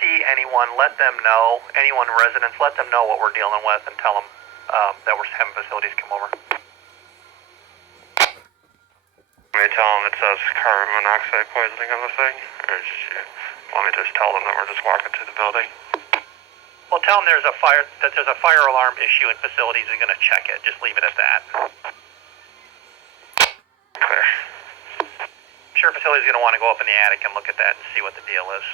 see anyone, let them know, anyone residents, let them know what we're dealing with and tell them that we're having facilities come over. May I tell them it says carbon monoxide poisoning on the thing? Or want me to just tell them that we're just walking to the building? Well, tell them there's a fire alarm issue in facilities. They're going to check it. Just leave it at that. Clear. I'm sure facilities are going to want to go up in the attic and look at that and see what the deal is.